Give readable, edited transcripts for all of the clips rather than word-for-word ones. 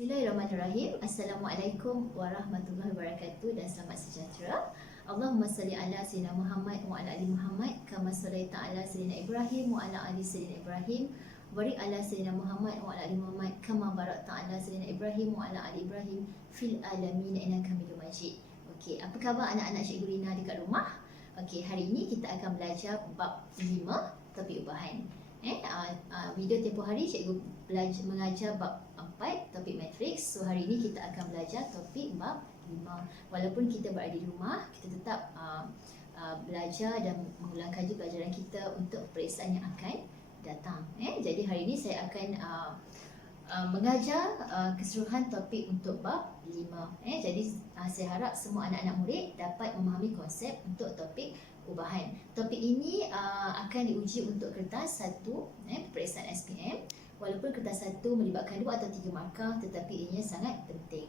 Bismillahirrahmanirrahim. Assalamualaikum warahmatullahi wabarakatuh dan selamat sejahtera. Allahumma salli ala sayyidina Muhammad wa ala ali Muhammad kama sallaita ala sayyidina Ibrahim wa ala ali sayyidina Ibrahim. Barik ala sayyidina Muhammad wa ala ali Muhammad kama barakta ala sayyidina Ibrahim wa ala ali Ibrahim fil alamin innaka Hamidum Majid. Okey, apa khabar anak-anak Cikgu Rina dekat rumah? Okey, hari ini kita akan belajar bab 5 topik ubahan. Video tempoh hari cikgu mengajar bab 4 topik matriks. So hari ini kita akan belajar topik bab 5. Walaupun kita berada di rumah, kita tetap belajar dan mengulang kaji pelajaran kita untuk peperiksaan yang akan datang. Jadi hari ini saya akan mengajar keseluruhan topik untuk bab 5. Jadi saya harap semua anak-anak murid dapat memahami konsep untuk topik ubahan. Topik ini akan diuji untuk kertas 1, peperiksaan SPM. Walaupun kertas 1 melibatkan 2 atau 3 markah, tetapi ianya sangat penting.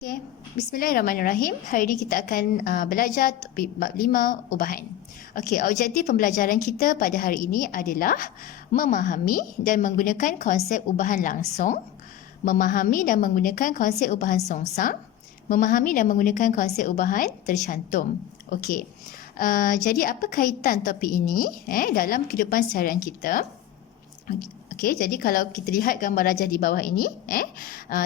Okay. Bismillahirrahmanirrahim. Hari ini kita akan belajar topik bab 5 ubahan. Okey, objektif pembelajaran kita pada hari ini adalah memahami dan menggunakan konsep ubahan langsung, memahami dan menggunakan konsep ubahan songsang, memahami dan menggunakan konsep ubahan tercantum. Okey. Jadi apa kaitan topik ini dalam kehidupan seharian kita? Okey, jadi kalau kita lihat gambar rajah di bawah ini,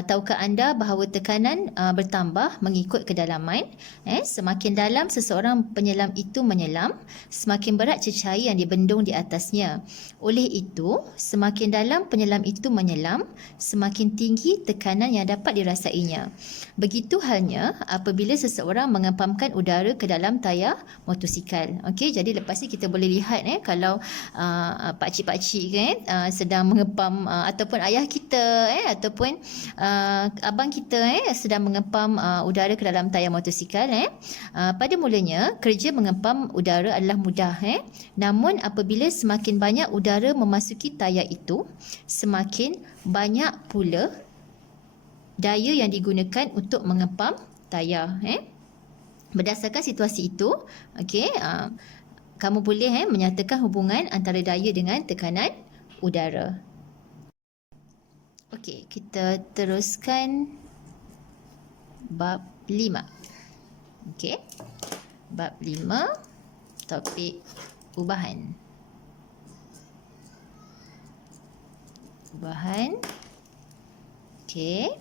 tahukah anda bahawa tekanan bertambah mengikut kedalaman? Semakin dalam seseorang penyelam itu menyelam, semakin berat cecair yang dibendung di atasnya. Oleh itu, semakin dalam penyelam itu menyelam, semakin tinggi tekanan yang dapat dirasainya. Begitu halnya apabila seseorang mengempamkan udara ke dalam tayar motosikal. Okey, jadi lepas ni kita boleh lihat kalau pakcik-pakcik sedang mengempam ataupun ayah kita ataupun abang kita sedang mengempam udara ke dalam tayar motosikal. Pada mulanya kerja mengempam udara adalah mudah, namun apabila semakin banyak udara memasuki tayar itu, semakin banyak pula daya yang digunakan untuk mengempam tayar. Berdasarkan situasi itu, okey, kamu boleh menyatakan hubungan antara daya dengan tekanan udara. Okey, kita teruskan bab 5. Okey. Bab 5 topik ubahan. Ubahan. Okey.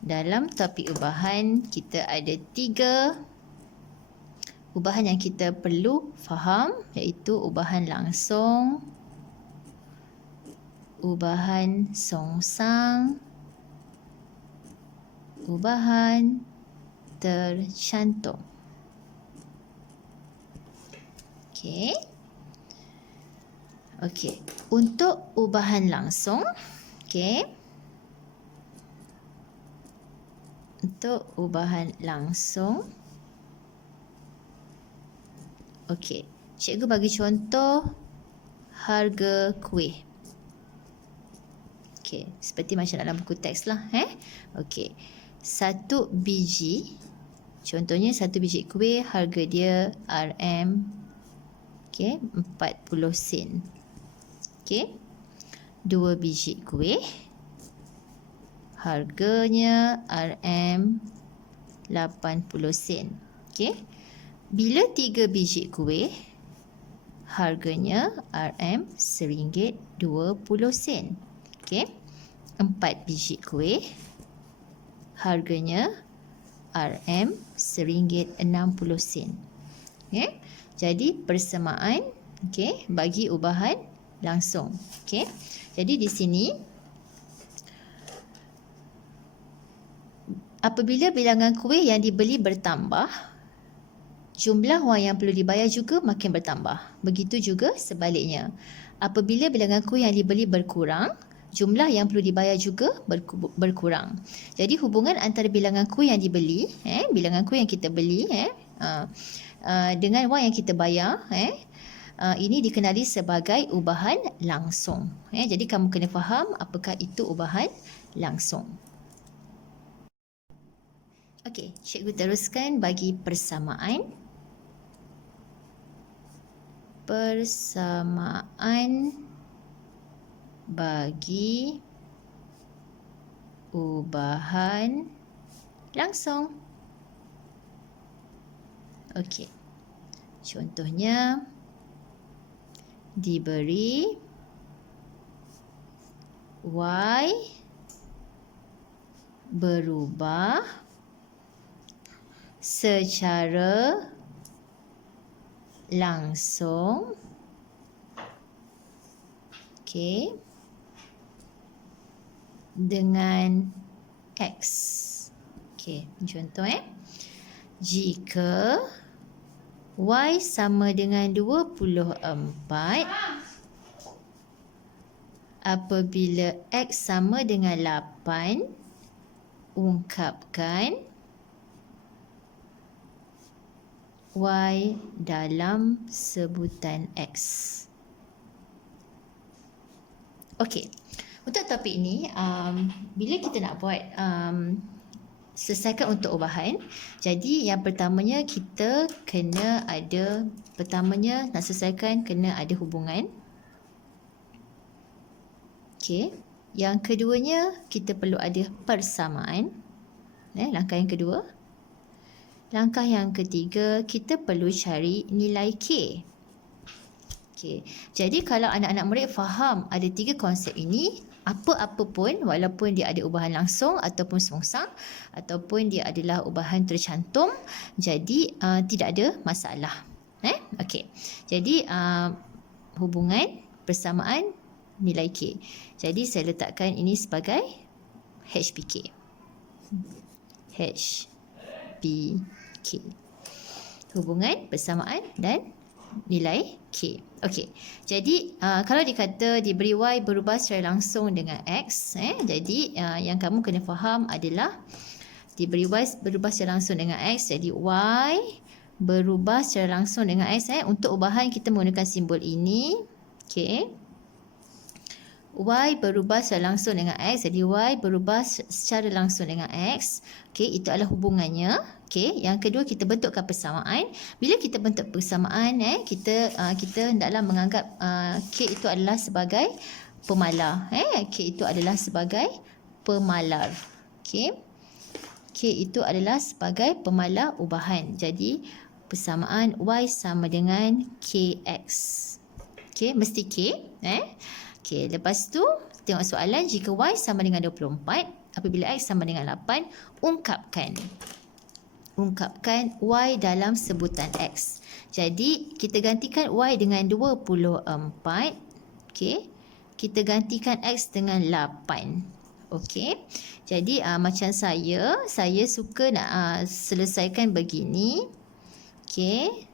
Dalam topik ubahan kita ada 3 ubahan yang kita perlu faham, iaitu ubahan langsung, ubahan songsang, ubahan tercantum. Okey. Okey, untuk ubahan langsung, okey. Untuk ubahan langsung, okey, cikgu bagi contoh harga kuih. Okey, seperti macam dalam buku teks lah. Okey, 1 biji, contohnya 1 biji kuih harga dia RM, okey, 40 sen. Okey, 2 biji kuih harganya RM 80 sen. Okey, bila 3 biji kuih harganya RM RM1.20. Okey, 4 biji kuih harganya RM RM1.60. Okey, jadi persamaan bagi ubahan langsung. Okey, jadi di sini apabila bilangan kuih yang dibeli bertambah, jumlah wang yang perlu dibayar juga makin bertambah. Begitu juga sebaliknya. Apabila bilangan kuih yang dibeli berkurang, jumlah yang perlu dibayar juga berkurang. Jadi hubungan antara bilangan kuih yang dibeli, bilangan kuih yang kita beli dengan wang yang kita bayar, ini dikenali sebagai ubahan langsung. Jadi kamu kena faham apakah itu ubahan langsung. Okey, cikgu teruskan bagi persamaan. Persamaan bagi ubahan langsung. Okey. Contohnya diberi Y berubah secara langsung. Okey. Dengan X. Okey, contoh jika Y sama dengan 24 apabila X sama dengan 8, ungkapkan Y dalam sebutan X. Okey. Untuk topik ini, bila kita nak buat selesaikan untuk ubahan, jadi yang pertamanya kita kena ada, pertamanya nak selesaikan kena ada hubungan. Okey. Yang keduanya kita perlu ada persamaan. Langkah yang kedua. Langkah yang ketiga, kita perlu cari nilai K. Okey. Jadi kalau anak-anak murid faham ada 3 konsep ini, apa-apa pun, walaupun dia ada ubahan langsung ataupun songsang ataupun dia adalah ubahan tercantum, jadi tidak ada masalah. Okey. Jadi hubungan, persamaan, nilai K. Jadi saya letakkan ini sebagai HPK. HPK. Hubungan, persamaan dan nilai K. Okey. Jadi kalau dikata diberi Y berubah secara langsung dengan X, jadi yang kamu kena faham adalah diberi Y berubah secara langsung dengan X, jadi Y berubah secara langsung dengan X. Untuk ubahan kita menggunakan simbol ini. Okey. Y berubah secara langsung dengan X, jadi Y berubah secara langsung dengan X. Okey, itu adalah hubungannya. Okey, yang kedua kita bentukkan persamaan. Bila kita bentuk persamaan, kita hendaklah menganggap K itu adalah sebagai pemalar. K itu adalah sebagai pemalar. Okey. K itu adalah sebagai pemalar ubahan. Jadi persamaan Y sama dengan KX. Okey, mesti K. Okey, lepas tu tengok soalan, jika Y sama dengan 24, apabila X sama dengan 8, ungkapkan Y dalam sebutan X. Jadi kita gantikan Y dengan 24. Okey. Kita gantikan X dengan 8. Okey. Jadi macam saya suka nak selesaikan begini. Okey.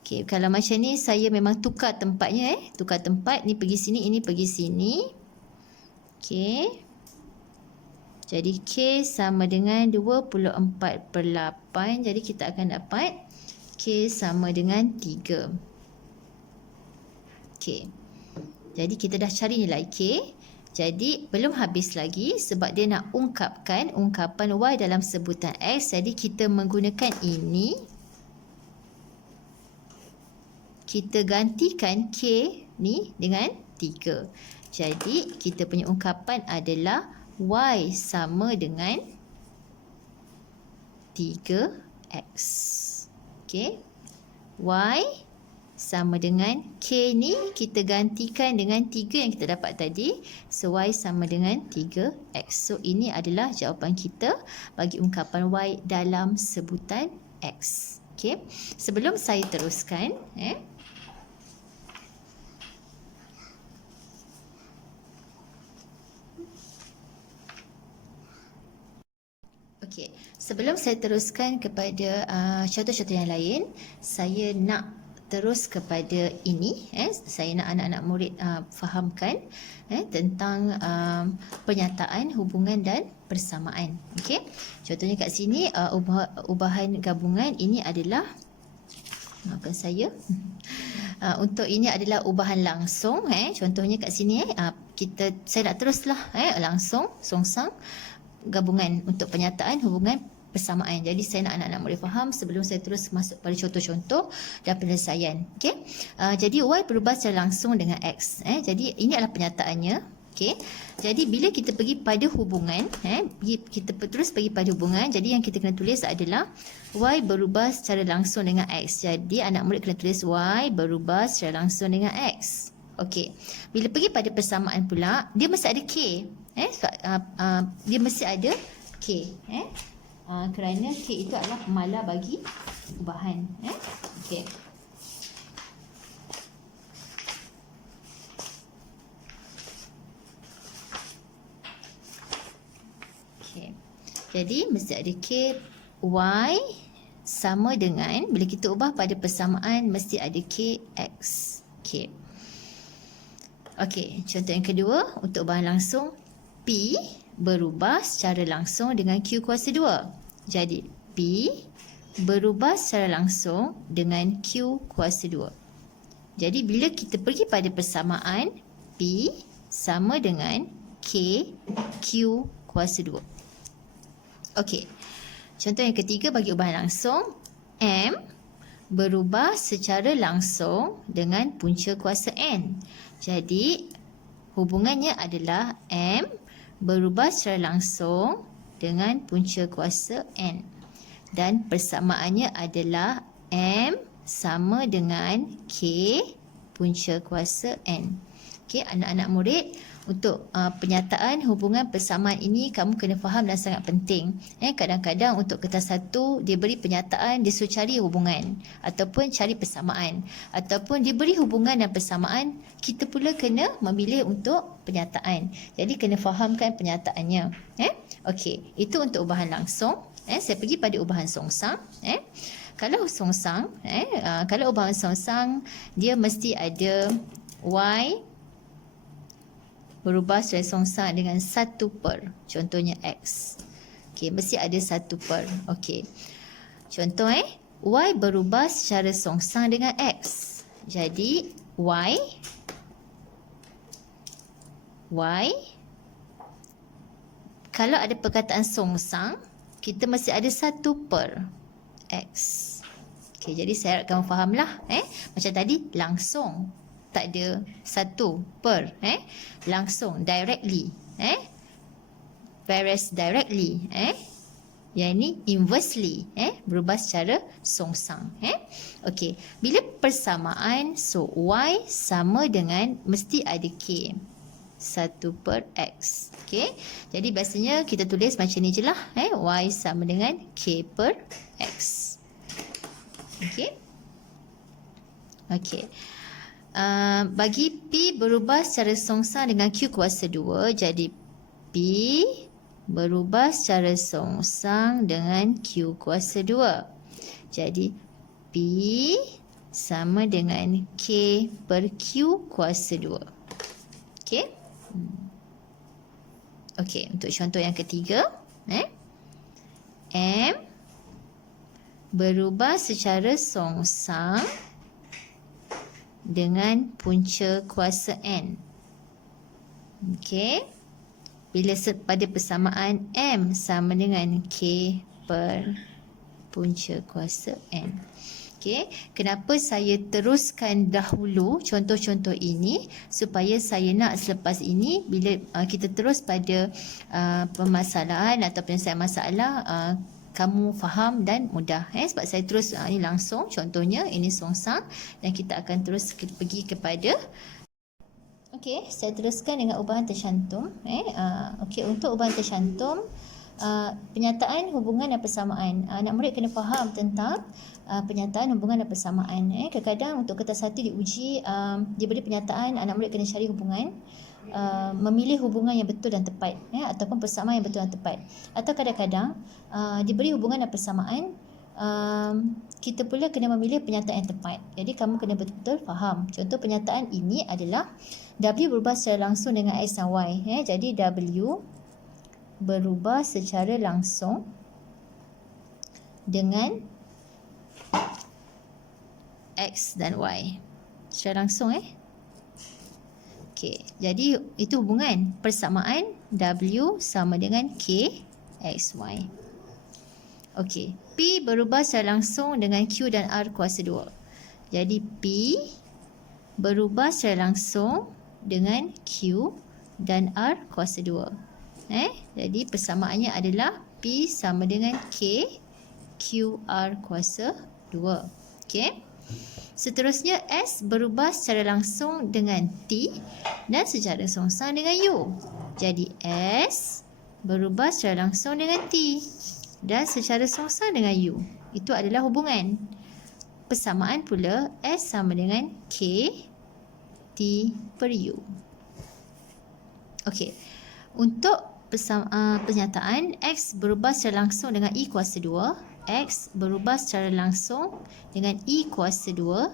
Okey, kalau macam ni saya memang tukar tempatnya. Tukar tempat, ni pergi sini, ini pergi sini. Okey. Jadi K sama dengan 24/8. Jadi kita akan dapat K sama dengan 3. Okey. Jadi kita dah cari nilai K. Jadi belum habis lagi sebab dia nak ungkapan Y dalam sebutan X. Jadi kita menggunakan ini. Kita gantikan K ni dengan 3. Jadi kita punya ungkapan adalah Y sama dengan 3X. Okey. Y sama dengan K ni kita gantikan dengan 3 yang kita dapat tadi. So Y sama dengan 3X. So ini adalah jawapan kita bagi ungkapan Y dalam sebutan X. Okey. Sebelum saya teruskan, okey, sebelum saya teruskan kepada contoh-contoh yang lain, saya nak terus kepada ini. Saya nak anak-anak murid fahamkan tentang pernyataan hubungan dan persamaan. Okey, contohnya kat sini ubahan gabungan ini adalah, maafkan saya, untuk ini adalah ubahan langsung. Contohnya kat sini saya nak teruslah langsung songsang gabungan untuk pernyataan hubungan persamaan. Jadi saya nak anak-anak murid faham sebelum saya terus masuk pada contoh-contoh dan penyelesaian. Okey. Jadi Y berubah secara langsung dengan X. Jadi ini adalah pernyataannya. Okey. Jadi bila kita pergi pada hubungan, kita terus pergi pada hubungan. Jadi yang kita kena tulis adalah Y berubah secara langsung dengan X. Jadi anak murid kena tulis Y berubah secara langsung dengan X. Okey. Bila pergi pada persamaan pula, dia mesti ada K. Dia mesti ada K. Kerana K itu adalah pemalar bagi ubahan. Okey. Jadi mesti ada K. Y sama dengan, bila kita ubah pada persamaan mesti ada K X. K. Okey, contoh yang kedua untuk ubahan langsung, P berubah secara langsung dengan Q kuasa 2. Jadi P berubah secara langsung dengan Q kuasa 2. Jadi bila kita pergi pada persamaan, P sama dengan K Q kuasa 2. Okey. Contoh yang ketiga bagi ubahan langsung, M berubah secara langsung dengan punca kuasa N. Jadi hubungannya adalah M berubah secara langsung dengan punca kuasa N. Dan persamaannya adalah M sama dengan K punca kuasa N. Okey, anak-anak murid, untuk penyataan hubungan persamaan ini kamu kena faham dan sangat penting. Kadang-kadang untuk kertas 1 dia beri penyataan, dia suruh cari hubungan ataupun cari persamaan, ataupun dia beri hubungan dan persamaan, kita pula kena memilih untuk penyataan. Jadi kena fahamkan penyataannya. Okey, itu untuk ubahan langsung. Saya pergi pada ubahan songsang. Kalau songsang, kalau ubahan songsang, dia mesti ada Y berubah secara songsang dengan 1 per. Contohnya X. Okey, mesti ada 1 per. Okey. Contoh Y berubah secara songsang dengan X. Jadi Y kalau ada perkataan songsang, kita mesti ada 1 per X. Okey, jadi saya harap kamu fahamlah. Macam tadi langsung tak ada 1 per, langsung, directly, whereas directly, yang ini inversely, berubah secara songsang. Okey, bila persamaan, so Y sama dengan mesti ada K, 1 per X. Okey, jadi biasanya kita tulis macam ni je lah, Y sama dengan K per X. Okey. Okey. Bagi P berubah secara songsang dengan Q kuasa 2, jadi P berubah secara songsang dengan Q kuasa 2. Jadi P sama dengan K per Q kuasa 2. Okey. Okey, untuk contoh yang ketiga, M berubah secara songsang dengan punca kuasa N. Okey. Bila pada persamaan M sama dengan K per punca kuasa N. Okey. Kenapa saya teruskan dahulu contoh-contoh ini? Supaya saya nak selepas ini, bila kita terus pada permasalahan atau penyelesaian masalah, kamu faham dan mudah. Sebab saya terus ini langsung, contohnya ini songsang, dan kita akan terus pergi kepada. Okey, saya teruskan dengan ubahan tercantum. Okey, untuk ubahan tercantum, penyataan hubungan dan persamaan. Anak murid kena faham tentang penyataan hubungan dan persamaan. Kadang-kadang untuk kertas 1 diuji, dia beri penyataan, anak murid kena cari hubungan, memilih hubungan yang betul dan tepat, ataupun persamaan yang betul dan tepat. Atau kadang-kadang diberi hubungan dan persamaan, kita pula kena memilih penyataan yang tepat. Jadi kamu kena betul-betul faham. Contoh penyataan ini adalah W berubah secara langsung dengan X dan Y. Jadi W berubah secara langsung dengan X dan Y. Secara langsung Okey, jadi itu hubungan persamaan W sama dengan K X Y. Okey, P berubah secara langsung dengan Q dan R kuasa 2. Jadi P berubah secara langsung dengan Q dan R kuasa 2. Jadi persamaannya adalah P sama dengan K QR kuasa 2. Okey. Seterusnya S berubah secara langsung dengan T dan secara songsang dengan U. Jadi S berubah secara langsung dengan T dan secara songsang dengan U. Itu adalah hubungan. Persamaan pula S sama dengan K T per U. Okey. Untuk pernyataan X berubah secara langsung dengan E kuasa 2, X berubah secara langsung dengan E kuasa 2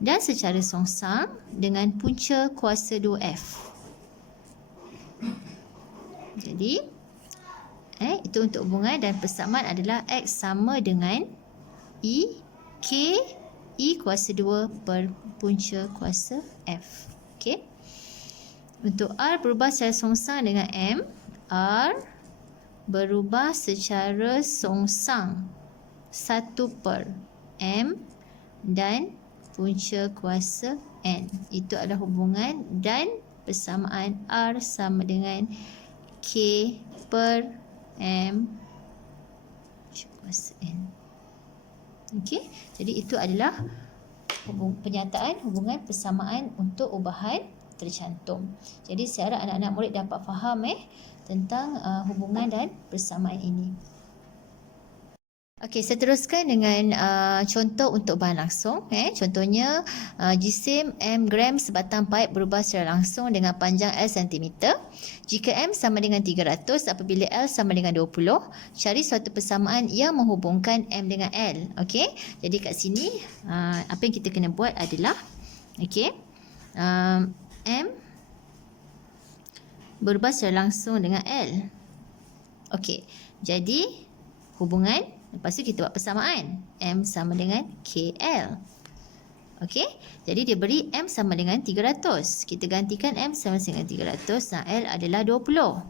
dan secara songsang dengan punca kuasa 2F. Jadi itu untuk hubungan, dan persamaan adalah X sama dengan E K E kuasa 2 per punca kuasa F. Okey. Untuk R berubah secara songsang dengan M, R berubah secara songsang 1 per M dan punca kuasa N. Itu adalah hubungan, dan persamaan R sama dengan K per M punca kuasa N. Okey, jadi itu adalah penyataan hubungan persamaan untuk ubahan tercantum. Jadi saya harap anak-anak murid dapat faham tentang hubungan dan persamaan ini. Okey, saya teruskan dengan contoh untuk bahan langsung. Contohnya, jisim M gram sebatang paip berubah secara langsung dengan panjang L cm. Jika M sama dengan 300 apabila L sama dengan 20, cari suatu persamaan yang menghubungkan M dengan L. Okey, jadi kat sini apa yang kita kena buat adalah, okey, M berubah secara langsung dengan L. Okey, jadi hubungan. Lepas tu kita buat persamaan. M sama dengan KL. Okey. Jadi dia beri M sama dengan 300. Kita gantikan M sama dengan 300 dan L adalah 20.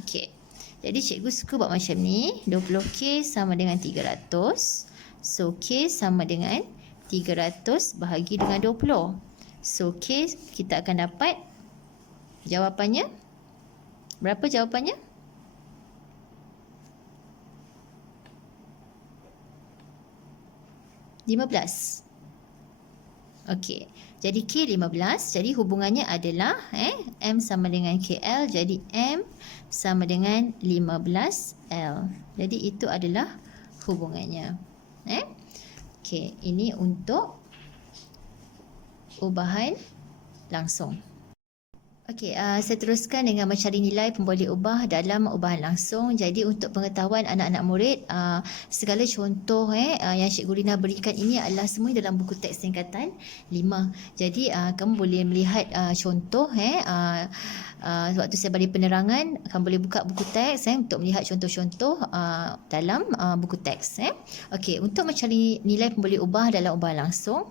Okey. Jadi cikgu suka buat macam ni. 20K sama dengan 300. So K sama dengan 300 bahagi dengan 20. So K kita akan dapat jawapannya. Berapa jawapannya? 15. Okey. Jadi K 15. Jadi hubungannya adalah M sama dengan KL. Jadi M sama dengan 15L. Jadi itu adalah hubungannya. Okey, ini untuk ubahan langsung. Okey, saya teruskan dengan mencari nilai pemboleh ubah dalam ubahan langsung. Jadi untuk pengetahuan anak-anak murid, segala contoh yang Cikgu Rina berikan ini adalah semua dalam buku teks tingkatan 5. Jadi kamu boleh melihat contoh waktu saya bagi penerangan, kamu boleh buka buku teks untuk melihat contoh-contoh dalam buku teks. Okey, untuk mencari nilai pemboleh ubah dalam ubahan langsung,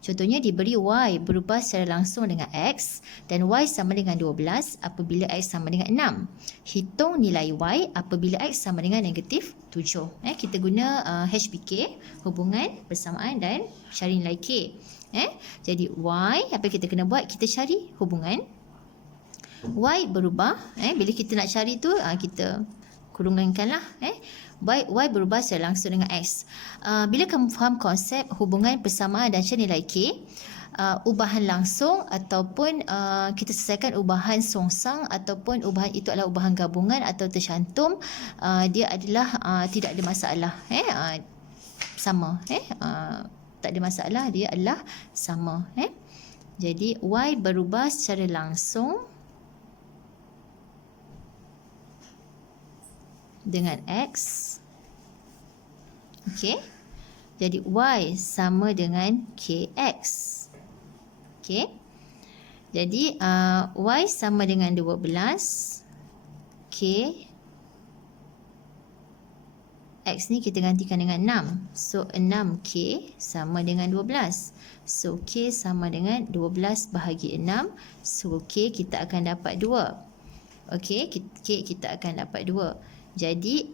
contohnya diberi Y berubah secara langsung dengan X dan Y sama dengan 12 apabila X sama dengan 6. Hitung nilai Y apabila X sama dengan negatif 7. Kita guna HBK, hubungan, persamaan dan cari nilai K. Jadi Y, apa kita kena buat? Kita cari hubungan. Y berubah, bila kita nak cari tu, kita kurungankanlah. Y berubah secara langsung dengan X. Bila kamu faham konsep hubungan, persamaan dan cari nilai K, ubahan langsung ataupun kita selesaikan ubahan songsang ataupun ubahan itu adalah ubahan gabungan atau tercantum, dia adalah tidak ada masalah, sama, tak ada masalah, dia adalah sama. Jadi Y berubah secara langsung dengan X. Okey, jadi Y sama dengan KX. Okey. Jadi Y sama dengan 12. K X ni kita gantikan dengan 6. So 6K sama dengan 12. So K sama dengan 12 bahagi 6. So K kita akan dapat 2. Okey, K kita akan dapat 2. Jadi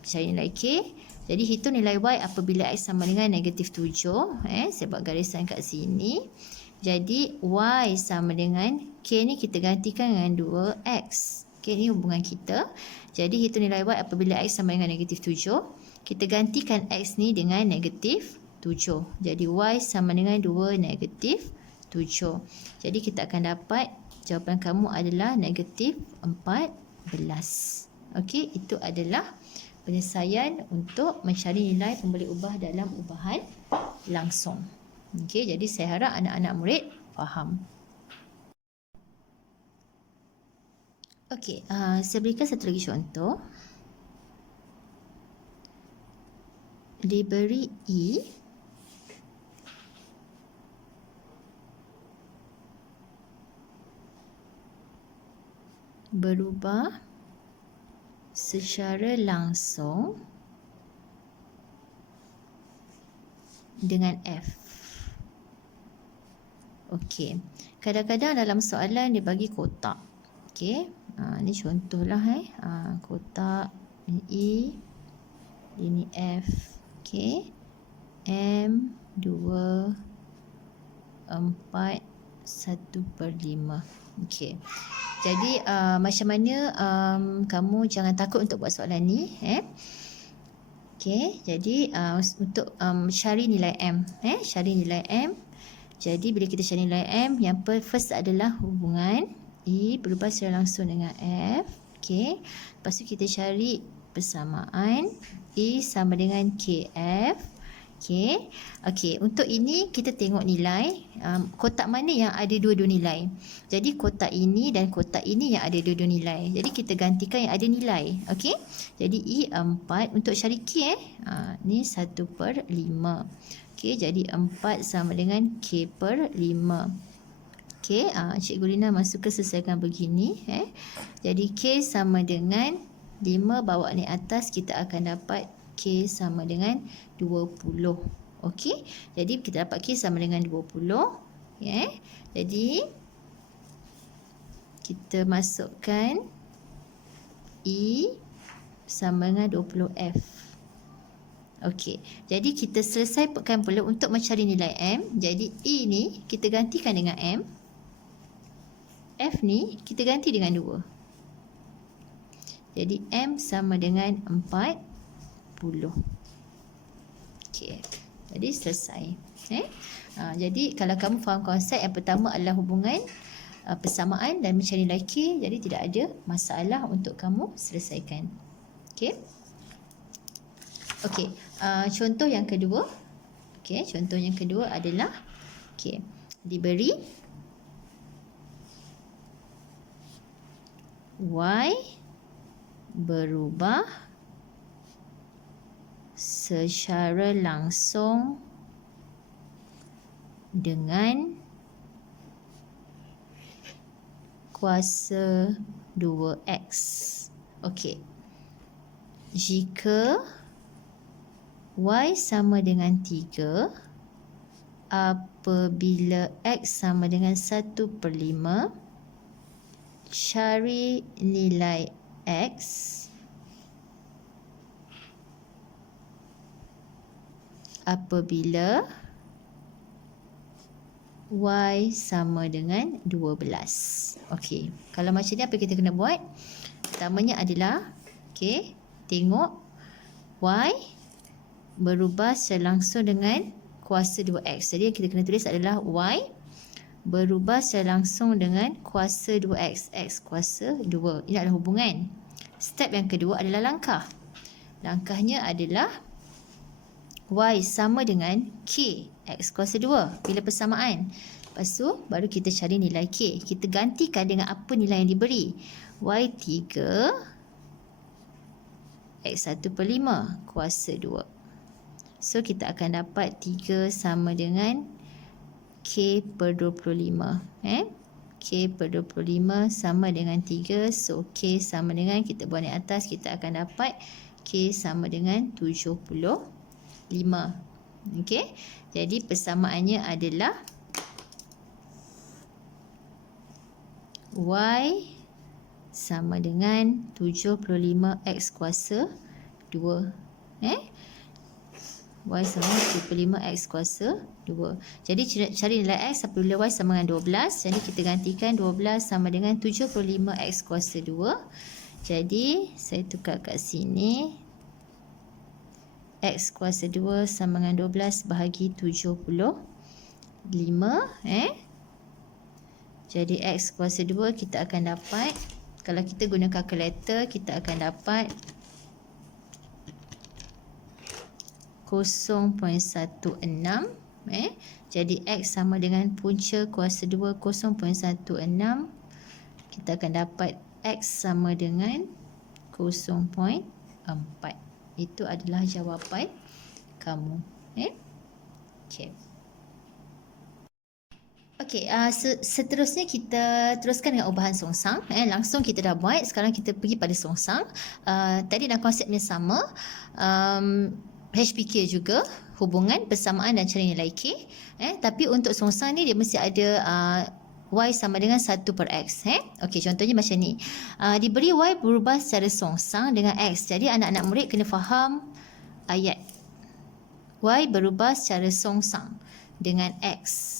cari nilai K. Jadi hitung nilai Y apabila X sama dengan negatif 7. Saya buat garisan kat sini. Jadi Y sama dengan K ni kita gantikan dengan 2X. K ni hubungan kita. Jadi hitung nilai Y apabila X sama dengan negatif 7. Kita gantikan X ni dengan negatif 7. Jadi Y sama dengan 2 negatif 7. Jadi kita akan dapat jawapan kamu adalah negatif 14. Okey, itu adalah penyelesaian untuk mencari nilai pemboleh ubah dalam ubahan langsung. Okey, jadi saya harap anak-anak murid faham. Okey, saya berikan satu lagi contoh. Diberi E berubah secara langsung dengan F. Okey, kadang-kadang dalam soalan dia bagi kotak. Okey, ni contohlah kotak ini E, ini F. Okey, M 2 4 1/5. Okey. Jadi macam mana kamu jangan takut untuk buat soalan ni Okey, jadi untuk cari nilai M cari nilai M. Jadi bila kita cari nilai M, yang first adalah hubungan E berubah secara langsung dengan F. Okey. Lepas tu kita cari persamaan E sama dengan KF. Okey. Okey, untuk ini kita tengok nilai kotak mana yang ada dua-dua nilai. Jadi kotak ini dan kotak ini yang ada dua-dua nilai. Jadi kita gantikan yang ada nilai. Okey. Jadi E4 untuk cari K ni 1/5. Okey, jadi 4 sama dengan K/5. Okey, Cikgu Lina masuk ke selesaikan begini Jadi K sama dengan 5 bawa ni atas, kita akan dapat K sama dengan 20. Okey, jadi kita dapat K sama dengan 20. Jadi kita masukkan E sama dengan 20F. Okey, jadi kita selesaikan pula untuk mencari nilai M. Jadi E ni kita gantikan dengan M. F ni kita ganti dengan 2. Jadi M sama dengan 40. Okey, jadi selesai. Jadi kalau kamu faham konsep, yang pertama adalah hubungan persamaan dan mencari nilai K, jadi tidak ada masalah untuk kamu selesaikan. Okey. Okey, contoh yang kedua. Okey, contoh yang kedua adalah diberi Y berubah secara langsung dengan kuasa 2X. Okey. Jika Y sama dengan 3 apabila X sama dengan 1/5, cari nilai X apabila Y sama dengan 12. Okey, kalau macam ni apa kita kena buat? Pertamanya adalah tengok Y berubah secara langsung dengan kuasa 2X. Jadi yang kita kena tulis adalah Y berubah secara langsung dengan kuasa 2X. X kuasa 2. Ini adalah hubungan. Step yang kedua adalah langkah. Langkahnya adalah Y sama dengan K. X kuasa 2. Bila persamaan. Lepas tu baru kita cari nilai K. Kita gantikan dengan apa nilai yang diberi. Y3 X 1/5 kuasa 2. So kita akan dapat 3 sama dengan K/25. K/25 sama dengan 3. So K sama dengan, kita buat ni atas, kita akan dapat K sama dengan 75. Okey. Jadi persamaannya adalah Y sama dengan 75X kuasa 2. Y sama dengan 75X kuasa 2. Jadi cari nilai X apabila Y sama dengan 12. Jadi kita gantikan 12 sama dengan 75 X kuasa 2. Jadi saya tukar kat sini. X kuasa 2 sama dengan 12 bahagi 75. Jadi X kuasa 2 kita akan dapat, kalau kita guna kalkulator, kita akan dapat 0.16. Jadi X sama dengan punca kuasa 2 0.16. Kita akan dapat X sama dengan 0.4. Itu adalah jawapan kamu. Okey. Okey, seterusnya kita teruskan dengan ubahan songsang. Langsung kita dah buat. Sekarang kita pergi pada songsang. Tadi dalam konsepnya sama. HPK juga, hubungan, persamaan dan cari nilai K. Tapi untuk songsang ni dia mesti ada Y sama dengan 1 per X. Okey, contohnya macam ni. Diberi Y berubah secara songsang dengan X. Jadi anak-anak murid kena faham ayat. Y berubah secara songsang dengan X.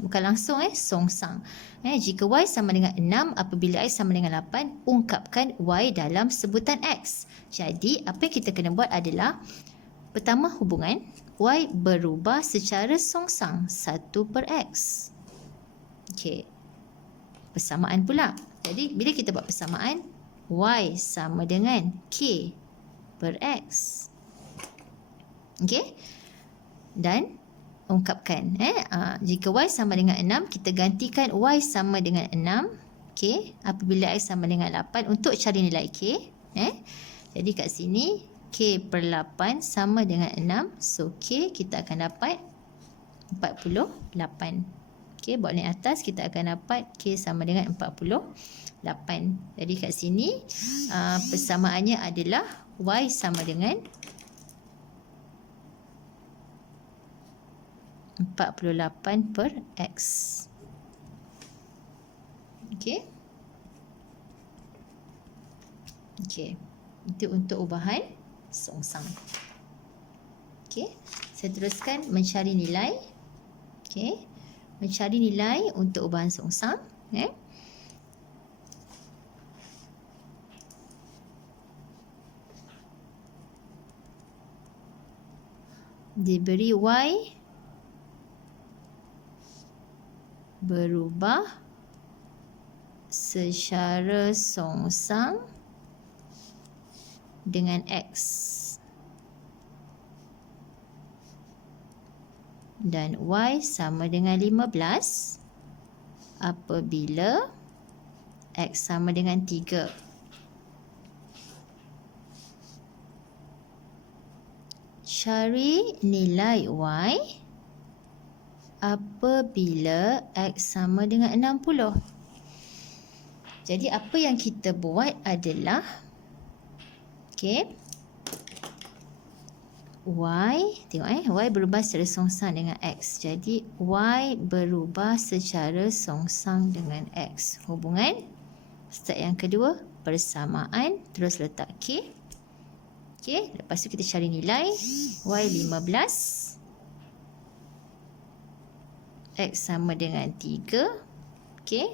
Bukan langsung songsang. Jika Y sama dengan 6 apabila X sama dengan 8, ungkapkan Y dalam sebutan X. Jadi apa yang kita kena buat adalah, pertama hubungan, Y berubah secara songsang 1 per X. Okey. Persamaan pula. Jadi bila kita buat persamaan, Y sama dengan K per X. Okey. Dan ungkapkan. Jika Y sama dengan 6, kita gantikan Y sama dengan 6. Okey. Apabila X sama dengan 8 untuk cari nilai K. Jadi kat sini, K per 8 sama dengan 6. So, K kita akan dapat 48. Okey, buat naik atas kita akan dapat K sama dengan 48. Jadi kat sini persamaannya adalah Y sama dengan 48 per X. Okey. Okey. Itu untuk ubahan songsang. Okey. Saya teruskan mencari nilai. Okey. Mencari nilai untuk ubahan songsang. Diberi Y berubah secara songsang dengan X. Dan Y sama dengan 15 apabila X sama dengan 3. Cari nilai Y apabila X sama dengan 60. Jadi apa yang kita buat adalah, okey, Y, tengok Y berubah secara songsang dengan X. Jadi Y berubah secara songsang dengan X. Hubungan. Step yang kedua, persamaan. Terus letak K. Okey, lepas tu kita cari nilai. Y 15. X sama dengan 3. Okey.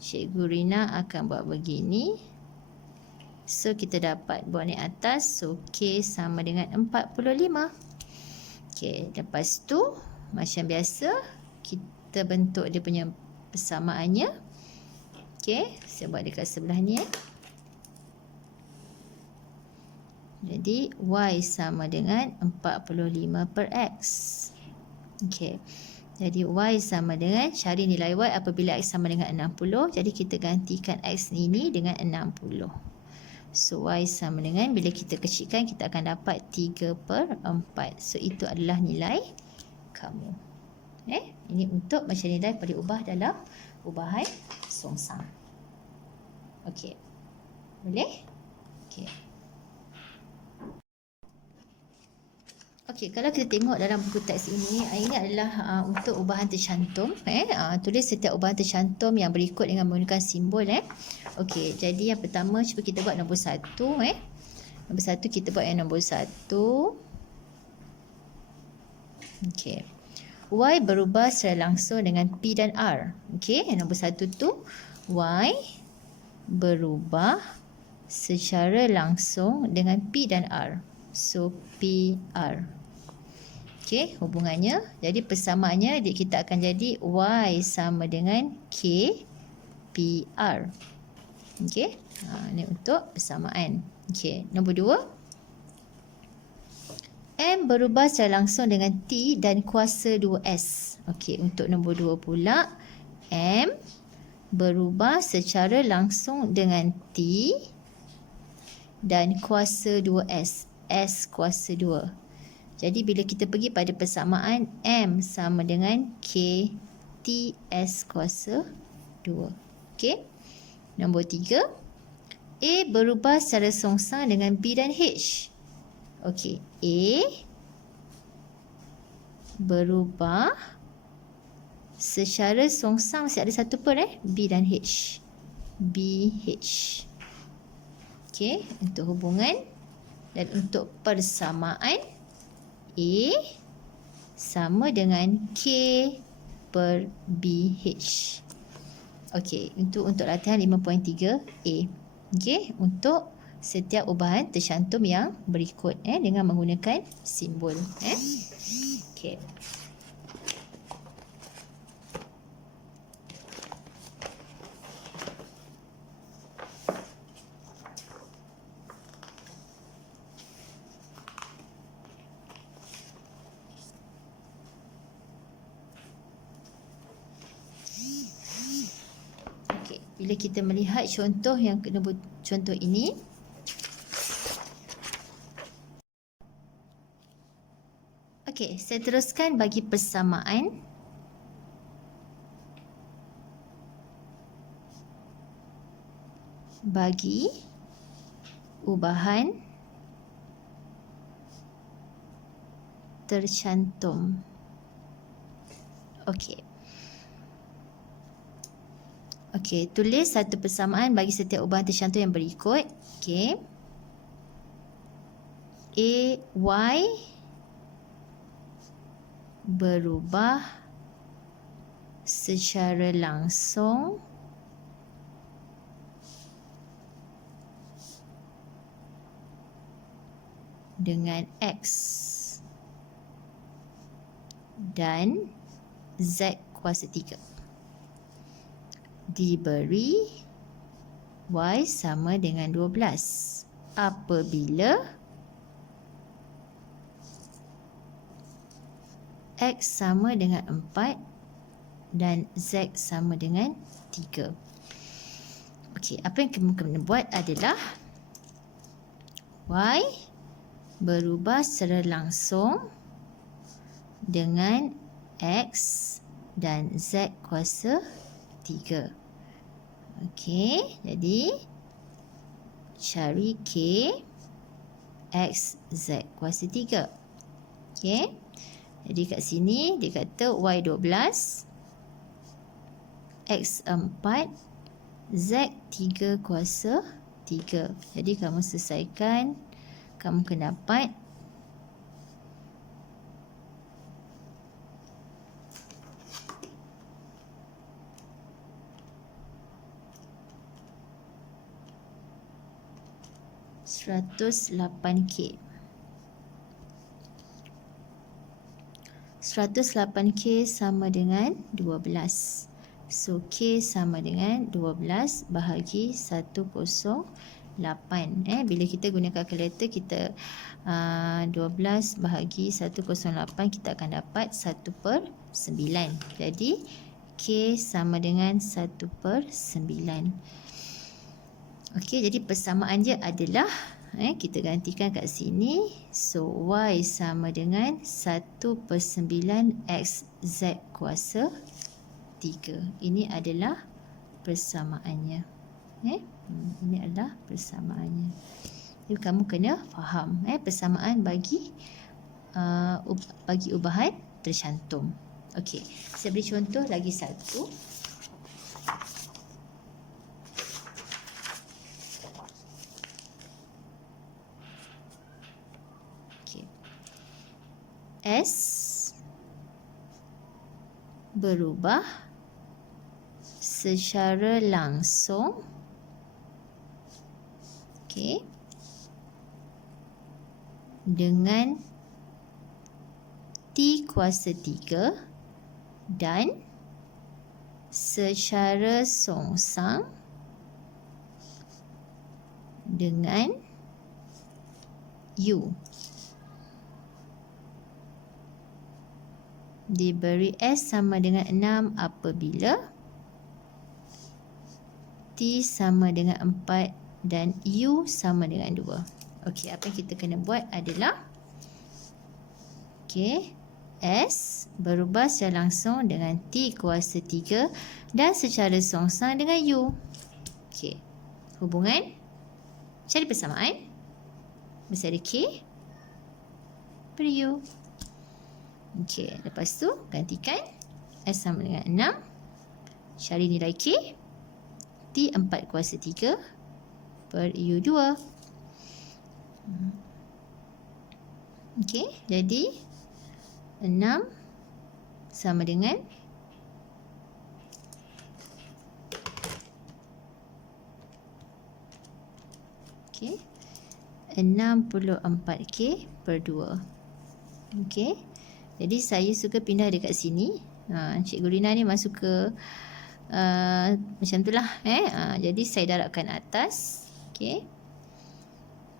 Cikgu Rina akan buat begini. So, kita dapat buat naik atas. So, K sama dengan 45. Okey, lepas tu, macam biasa, kita bentuk dia punya persamaannya. Okey, saya buat dekat sebelah ni. Jadi, Y sama dengan 45 per X. Okey. Jadi Y sama dengan, cari nilai Y apabila X sama dengan 60. Jadi kita gantikan X ini dengan 60. So Y sama dengan, bila kita kecilkan kita akan dapat 3 per 4. So itu adalah nilai kamu. Ini untuk mencari nilai pada ubah dalam ubahan songsang. Okey. Boleh? Okey. Okey, kalau kita tengok dalam buku teks ini adalah untuk ubahan tercantum. Tulis setiap ubahan tercantum yang berikut dengan menggunakan simbol. Okey, jadi yang pertama cuba kita buat nombor 1. Nombor 1 kita buat yang nombor 1. Okey. Y berubah secara langsung dengan P dan R. Okey, yang nombor 1 tu Y berubah secara langsung dengan P dan R. So PR. Okey, hubungannya. Jadi persamaannya kita akan jadi Y sama dengan K PR. Okey. Ini untuk persamaan. Okey, nombor 2. M berubah secara langsung dengan T dan kuasa 2S. Okey, untuk nombor 2 pula, M berubah secara langsung dengan T dan kuasa 2S. S kuasa 2. Jadi bila kita pergi pada persamaan, M sama dengan K T S kuasa 2. Okey. Nombor 3. A berubah secara songsang dengan B dan H. Okey, A berubah secara songsang, masih ada satu per B dan H. BH. Okey, untuk hubungan dan untuk persamaan, A sama dengan K per BH. Okey, untuk latihan 5.3 A. Okey, untuk setiap ubahan tercantum yang berikut dengan menggunakan simbol. Okey. Bila kita melihat contoh yang nombor contoh ini, okey, saya teruskan bagi persamaan. Bagi ubahan tercantum. Okey. Okey, tulis satu persamaan bagi setiap ubahan tercantum yang berikut. Okey. Y berubah secara langsung dengan X dan Z kuasa 3. Diberi Y sama dengan 12 apabila X sama dengan 4 dan Z sama dengan 3. Okey, apa yang kamu kena buat adalah Y berubah secara langsung dengan X dan Z kuasa 3. Okey, jadi cari K X Z kuasa 3. Okey, jadi kat sini dia kata Y 12, X 4, Z 3 kuasa 3. Jadi kamu selesaikan, kamu akan dapat $108K. 108K sama dengan 12. So K sama dengan 12 bahagi 108. Bila kita guna kalkulator, kita 12 bahagi 108, kita akan dapat 1/9. Jadi K sama dengan 1/9. Okey, jadi persamaan dia adalah kita gantikan kat sini. So Y sama dengan 1/9 X Z kuasa 3. Ini adalah persamaannya. Ini adalah persamaannya. Jadi kamu kena faham persamaan bagi ubahan tercantum. Okey, saya beri contoh lagi satu. S berubah secara langsung, okey, dengan T kuasa 3 dan secara songsang dengan U. Diberi S sama dengan 6 apabila T sama dengan 4 dan U sama dengan 2. Okey, apa yang kita kena buat adalah okey, S berubah secara langsung dengan T kuasa 3 dan secara songsang dengan U. Okey, hubungan cari persamaan bersara K per U. Okey, lepas tu gantikan S sama dengan 6, cari nilai K, T 4 kuasa 3 per U 2. Okey, jadi 6 sama dengan okey, 64K per 2. Okey, jadi saya suka pindah dekat sini. Cikgu Rina ni memang suka macam tu lah. Jadi saya darabkan atas. Okey,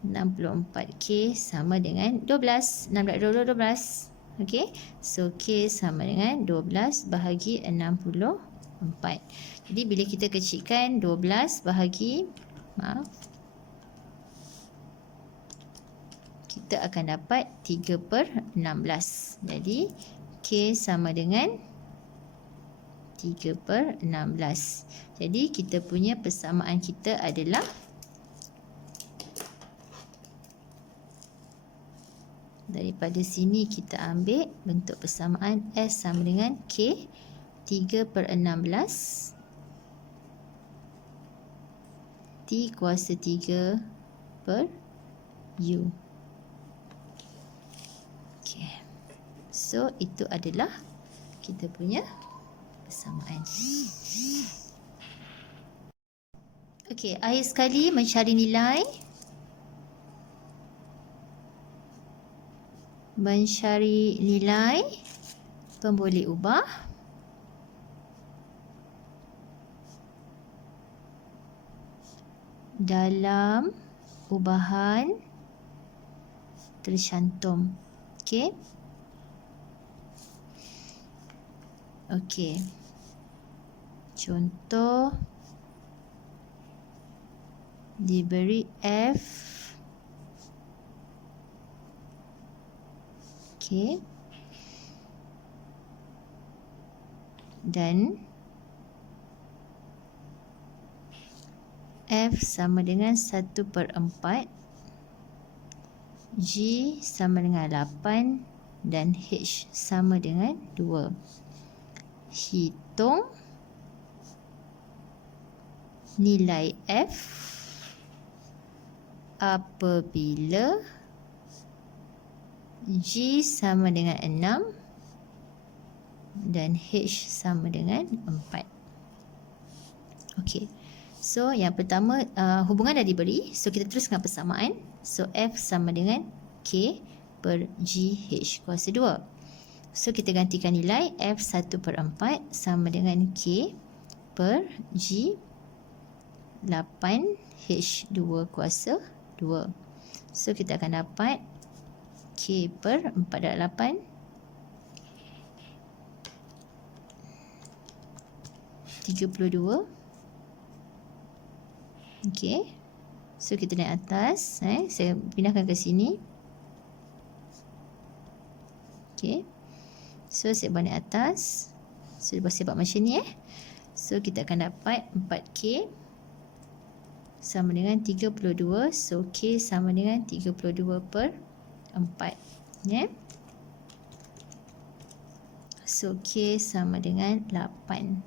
64K sama dengan 12. 6 darab 12. Okey, so K sama dengan 12 bahagi 64. Jadi bila kita kecilkan 12 bahagi, kita akan dapat 3 per 16. Jadi K sama dengan 3 per 16. Jadi kita punya persamaan kita adalah daripada sini kita ambil bentuk persamaan S sama dengan K 3 per 16 T kuasa 3 per U. Okay. So itu adalah kita punya persamaan. Okey, akhir sekali mencari nilai. Mencari nilai pemboleh ubah dalam ubahan tercantum. Okey. Okey. Contoh diberi F. Okey. Dan F sama dengan 1 per 4, G sama dengan 8 dan H sama dengan 2. Hitung nilai F apabila G sama dengan 6 dan H sama dengan 4. Okey. So yang pertama hubungan dah diberi, so kita teruskan persamaan. So F sama dengan K per GH kuasa 2. So kita gantikan nilai F 1 per 4 sama dengan K per G 8 H 2 kuasa 2. So kita akan dapat K per 4 darab 8 32. Okey. So kita naik atas, saya pindahkan ke sini. Okey. So saya bawa naik atas. So saya buat macam ni So kita akan dapat 4K sama dengan 32. So K sama dengan 32 per 4. So K sama dengan 8.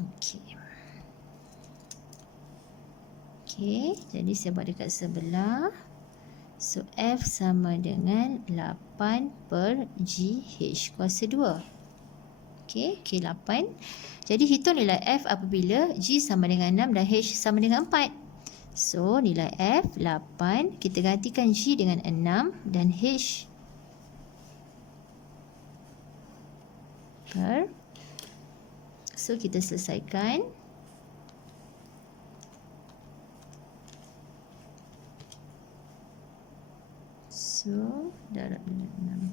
Okey. Okey, jadi saya buat dekat sebelah. So F sama dengan 8 per GH kuasa 2. Okey, 8. Jadi hitung nilai F apabila G sama dengan 6 dan H sama dengan 4. So nilai F 8, kita gantikan G dengan 6 dan H per. So kita selesaikan. So darab dengan 6.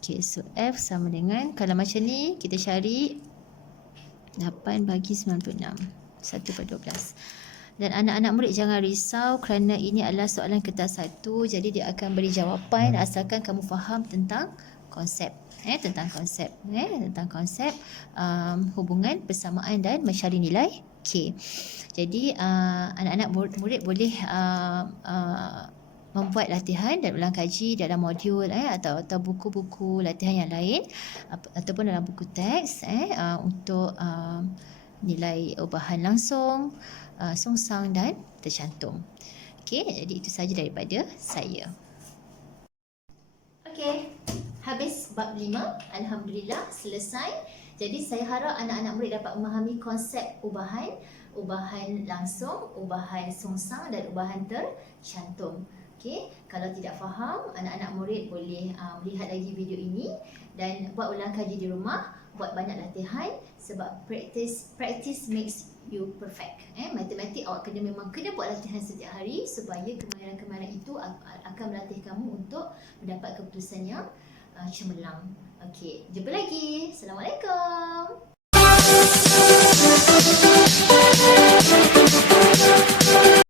Okay, so F sama dengan, kalau macam ni kita cari 8 bagi 96, 1 per 12. Dan anak-anak murid jangan risau kerana ini adalah soalan kertas 1, jadi dia akan beri jawapan asalkan kamu faham tentang konsep. Tentang konsep hubungan, persamaan dan mencari nilai K. Jadi anak-anak murid boleh membuat latihan dan ulang kaji dalam modul atau buku-buku latihan yang lain ataupun dalam buku teks untuk nilai ubahan langsung, songsang dan tercantum. Okey, jadi itu sahaja daripada saya. Okey, habis bab 5. Alhamdulillah selesai. Jadi saya harap anak-anak murid dapat memahami konsep ubahan langsung, ubahan songsang dan ubahan tercantum. Okey, kalau tidak faham, anak-anak murid boleh melihat lagi video ini dan buat ulang kaji di rumah, buat banyak latihan sebab practice makes you perfect. Matematik awak memang kena buat latihan setiap hari supaya kemahiran-kemahiran itu akan melatih kamu untuk mendapat keputusan yang cemerlang. Okey, jumpa lagi. Assalamualaikum.